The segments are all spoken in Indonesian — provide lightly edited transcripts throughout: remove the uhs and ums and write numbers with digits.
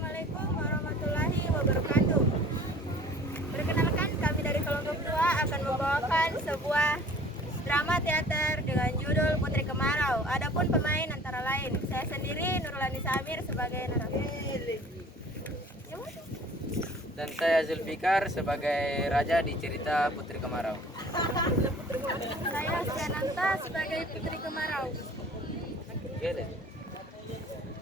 Assalamualaikum warahmatullahi wabarakatuh. Perkenalkan, kami dari kelompok 2 akan membawakan sebuah drama teater dengan judul Putri Kemarau. Adapun pemain antara lain, saya sendiri Nurlani Samir sebagai narator. Dan saya Zulfikar sebagai raja di cerita Putri Kemarau. Saya Siananta sebagai Putri Kemarau.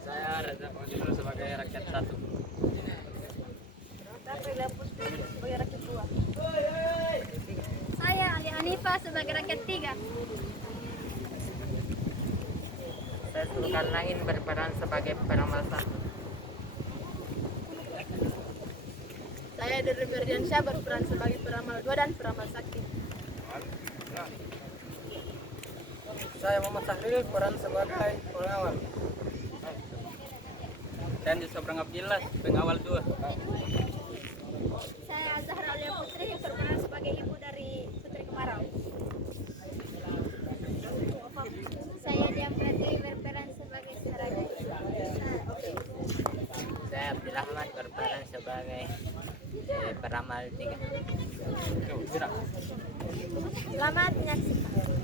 Saya Raja Panggilan sebagai rakyat satu. Putri sebagai rakyat 2. Saya Ali Hanifa sebagai rakyat 3. Saya Sulkan Langin berperan sebagai peramal satu. Saya Dede Berdiansyah berperan sebagai peramal 2 dan peramal sakti. Saya Muhammad Sahril peran sebagai pengawal. Dan di seberang Abdillah pengawal 2. Saya Zahra Aulia Putri berperan sebagai ibu dari Putri Kemarau. Saya Diam Pratri berperan sebagai raja. Saya Abdurrahman berperan sebagai peramal 3. Selamat menyaksikan.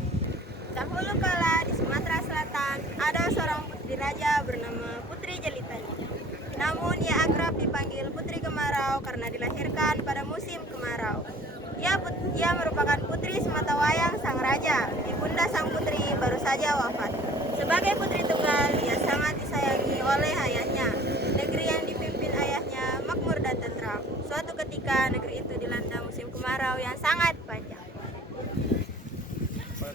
Dahulu kala di Sumatera Selatan ada seorang putri raja bernama Putri Jelitanya. Namun ia akrab dipanggil Putri Kemarau karena dilahirkan pada musim kemarau. Ia merupakan putri sematawayang sang raja. Ibunda sang putri baru saja wafat. Sebagai putri tunggal, ia sangat disayangi oleh ayahnya. Negeri yang dipimpin ayahnya makmur dan tentram. Suatu ketika negeri itu dilanda musim kemarau yang sangat panjang.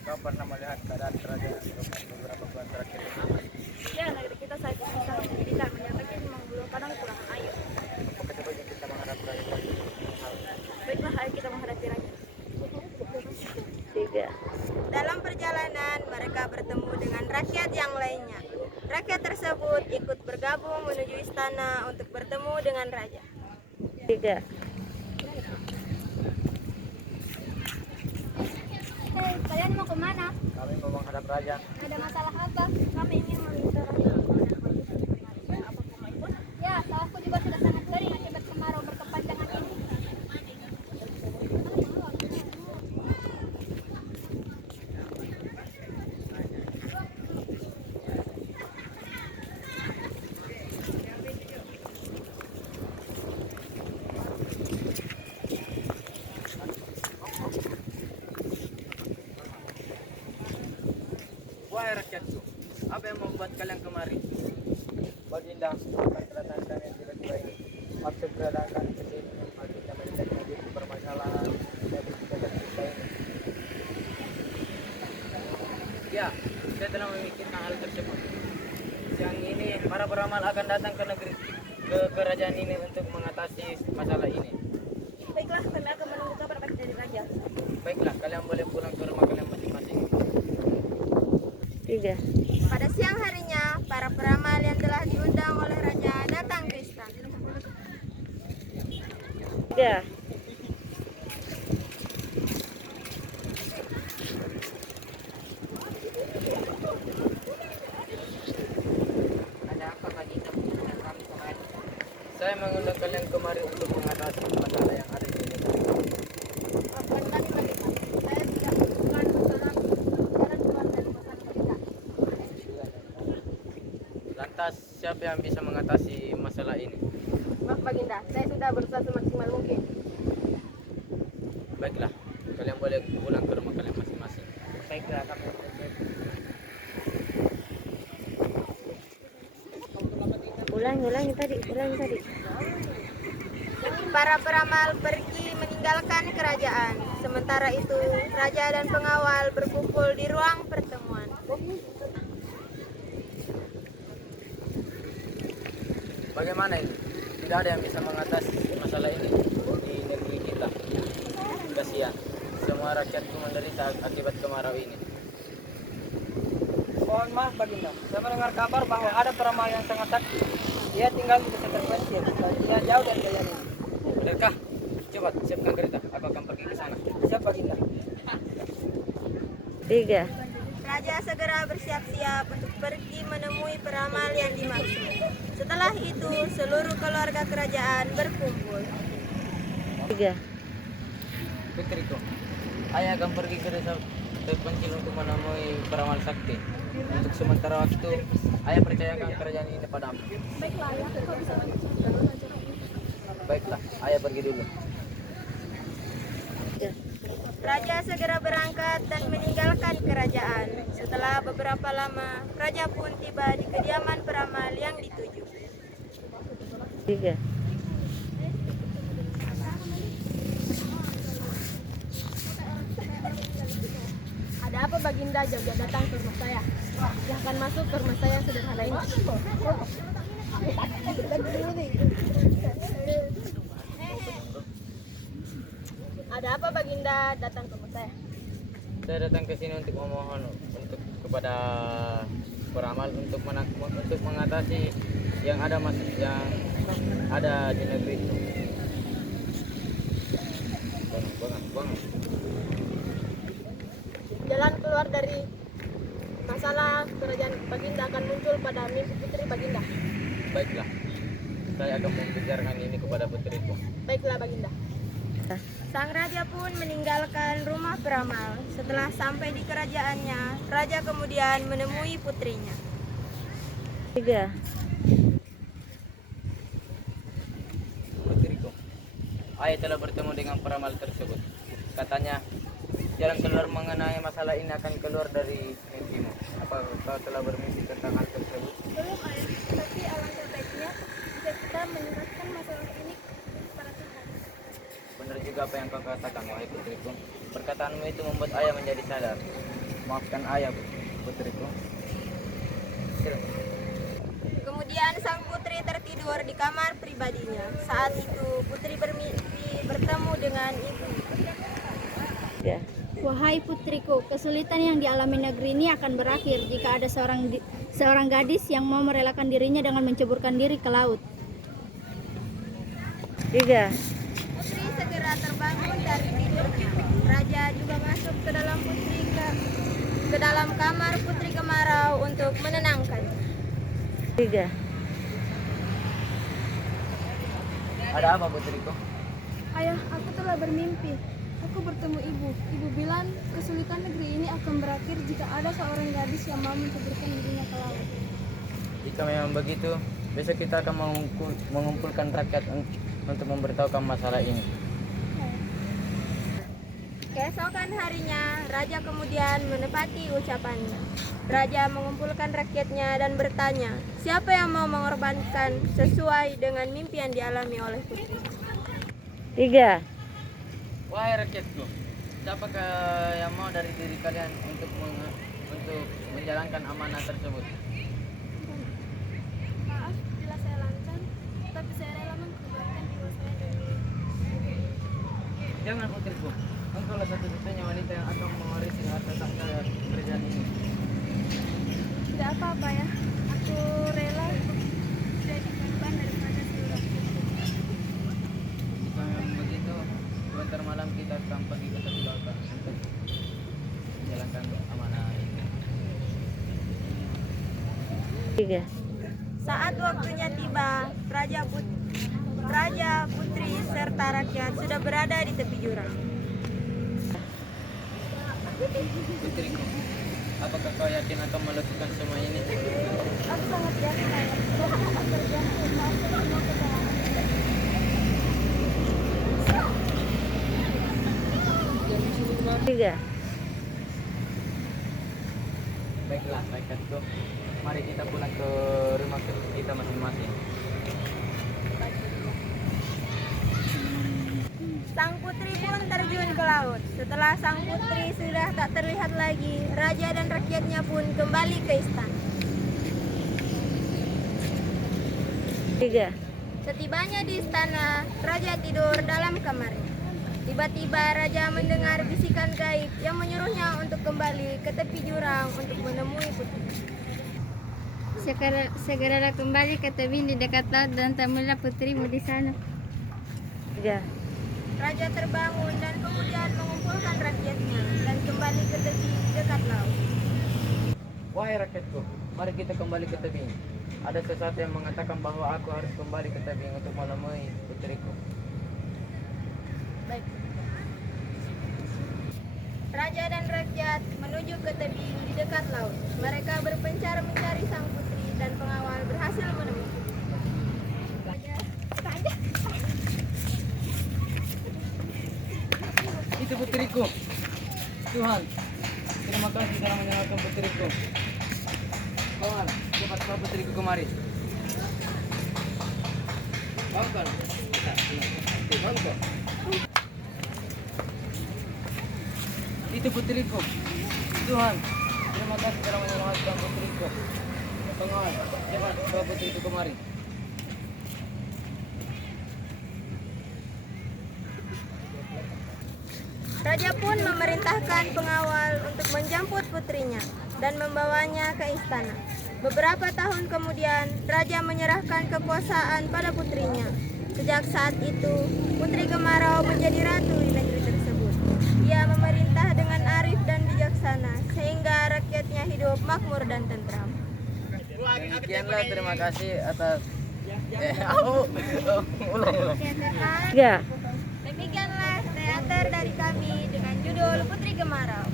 Kau pernah melihat keadaan kerajaan beberapa bulan terakhir ini? Ya, negeri kita saat ini sangat menyedihkan, menyatakan memang belum kadang kurang air. Apakah sebaiknya kita menghadap kerajaan? Baiklah, ayo kita menghadapi raja. 3. Dalam perjalanan, mereka bertemu dengan rakyat yang lainnya. Rakyat tersebut ikut bergabung menuju istana untuk bertemu dengan raja. 3. Hei, kalian mau kemana? Kami mau menghadap raja. Ada masalah apa? Kami ingin meminta raja. Ya, sawahku juga sudah sangat kering akibat kemarau berkepanjangan ini. Wahai rakyatku, apa yang membuat kalian kemari? Baginda, akan kedatangan kami yang tiba-tiba ini. Maksud kedatangan kami ke sini, agar kita menjadi permasalahan dari kita ini. Ya, saya telah memikirkan hal tersebut. Siang ini, para peramal akan datang ke kerajaan ini untuk mengatasi masalah ini. Baiklah, kami akan menunggu kabar baik dari raja. Baiklah, kalian boleh pulang ke rumah kalian masing-masing. 3. Pada siang harinya, para peramal yang telah diundang oleh raja datang ke istana. 3. Ada apa Baginda mengundang kami kemari? Saya mengundang kalian kemari untuk mengatasi masalah yang ada di sini. Laporan kami bagaimana? Saya tidak menemukan masalah jalan keluar dari masalah kita. Lantas siapa yang bisa mengatasi masalah ini? Maaf Baginda, saya sudah berusaha semaksimal mungkin. Baiklah, kalian boleh pulang ke rumah kalian masing-masing. Baiklah, kami ulangi tadi. Para peramal pergi meninggalkan kerajaan. Sementara itu, raja dan pengawal berkumpul di ruang pertemuan. Bagaimana ini? Tidak ada yang bisa mengatasi masalah ini di negeri kita. Kasihan, semua rakyatku menderita akibat kemarau ini. Mohon maaf Baginda, saya mendengar kabar bahwa ada peramal yang sangat sakti. Dia tinggal di desa terpencil dan dia jauh dari kalian ini. Benarkah? Cepat siapkan kereta, aku akan pergi ke sana. Siap Baginda. 3. raja segera bersiap-siap untuk pergi menemui peramal yang dimaksud. Setelah itu, seluruh keluarga kerajaan berkumpul. 3. Putriku, ayah akan pergi ke desa terpencil untuk menemui peramal sakti. Untuk sementara waktu, ayah percayakan kerajaan ini padamu. Baiklah, ayah, kau bisa Baiklah, ayah pergi dulu. Raja segera berangkat dan meninggalkan kerajaan. Setelah beberapa lama, raja pun tiba di kediaman peramal yang dituju. 3. Ada apa Baginda jauh datang ke rumah saya? Silahkan masuk ke rumah saya yang sederhana ini. Ada apa Baginda datang ke rumah saya? Saya datang ke sini untuk memohon untuk kepada peramal untuk mengatasi yang ada di negeri itu. Bang. Jalan keluar dari masalah kerajaan Baginda akan muncul pada mimpi putri Baginda. Baiklah, saya akan membicarakan ini kepada putriku. Baiklah Baginda. Sang raja pun meninggalkan rumah peramal. Setelah sampai di kerajaannya, raja kemudian menemui putrinya. 3. Putriku, ayah telah bertemu dengan peramal tersebut. Katanya, jalan keluar mengenai masalah ini akan keluar dari mimpimu. Apa kau telah bermimpi tentang hal tersebut? Belum ayah, tapi alangkah baiknya jika kita menyerahkan masalah ini kepada Tuhan. Benar juga apa yang kau katakan, wahai putriku. Perkataanmu itu membuat ayah menjadi sadar. Maafkan ayah, putriku. Kemudian sang putri tertidur di kamar pribadinya. Saat itu putri bermimpi bertemu dengan ibunya. 3. Wahai putriku, kesulitan yang dialami negeri ini akan berakhir jika ada seorang gadis yang mau merelakan dirinya dengan menceburkan diri ke laut. 3. Putri segera terbangun dari tidurnya. Raja juga masuk ke dalam kamar putri kemarau untuk menenangkannya. 3. Ada apa, putriku? Ayah, aku telah bermimpi. Aku bertemu ibu. Ibu bilang kesulitan negeri ini akan berakhir jika ada seorang gadis yang mau menceburkan dirinya ke laut. Jika memang begitu, besok kita akan mengumpulkan rakyat untuk memberitahukan masalah ini. Keesokan harinya, raja kemudian menepati ucapannya. Raja mengumpulkan rakyatnya dan bertanya, siapa yang mau mengorbankan sesuai dengan mimpi yang dialami oleh putri? 3. Wahai rakyatku, siapakah yang mau dari diri kalian untuk menjalankan amanah tersebut? Maaf bila saya lancang, tapi saya rela mengorbankan jiwa saya demi. Jangan, putriku. Engkaulah satu-satunya wanita yang akan mewarisi harta tahta kerajaan ini. Tidak apa-apa ya, aku rela jadi korban daripada seluruh. Jika memang begitu, sebentar malam kita akan pergi ke tepi lautan untuk menjalankan amanah ini. 3. Saat waktunya tiba, raja, putri, serta rakyat sudah berada di tepi jurang. Putriku, apakah kau yakin akan melakukan semua ini? Aku sangat yakin ayah. Dan aku akan berjanji memaafkan semua kesalahan. 3. Baiklah, rakyatku. Mari kita pulang ke rumah kita masing-masing. Sang putri pun terjun ke laut. Setelah sang putri sudah tak terlihat lagi, raja dan rakyatnya pun kembali ke istana. 3. Setibanya di istana, raja tidur dalam kamarnya. Tiba-tiba raja mendengar bisikan gaib yang menyuruhnya untuk kembali ke tepi jurang untuk menemui putri. Segeralah kembali ke tebing di dekat laut dan temuilah putrimu di sana. 3. Raja terbangun dan kemudian mengumpulkan rakyatnya dan kembali ke tepi dekat laut. Wahai rakyatku, mari kita kembali ke tebing. Ada sesuatu yang mengatakan bahwa aku harus kembali ke tebing untuk menemui putriku. Baik. Raja dan rakyat menuju ke tebing di dekat laut. Mereka berpencar mencari sang putri dan pengawal berhasil menemukan. Itu putriku. Tuhan, terima kasih telah menyelamatkan putriku. Kawan, cepat bawa putriku kemari. Bangkon. Bangkon. Itu putriku. Tuhan, terima kasih telah menyelamatkan putriku. Pengawal, cepat bawa putriku kemari. Raja pun memerintahkan pengawal untuk menjemput putrinya dan membawanya ke istana. Beberapa tahun kemudian, raja menyerahkan kekuasaan pada putrinya. Sejak saat itu, Putri Kemarau menjadi ratu di negeri tersebut. Ia memerintah dengan arif dan bijaksana, sehingga rakyatnya hidup makmur dan tentram. Demikianlah, terima kasih atas ulang. Tiga. Demikianlah teater dari kami dengan judul Putri Kemarau.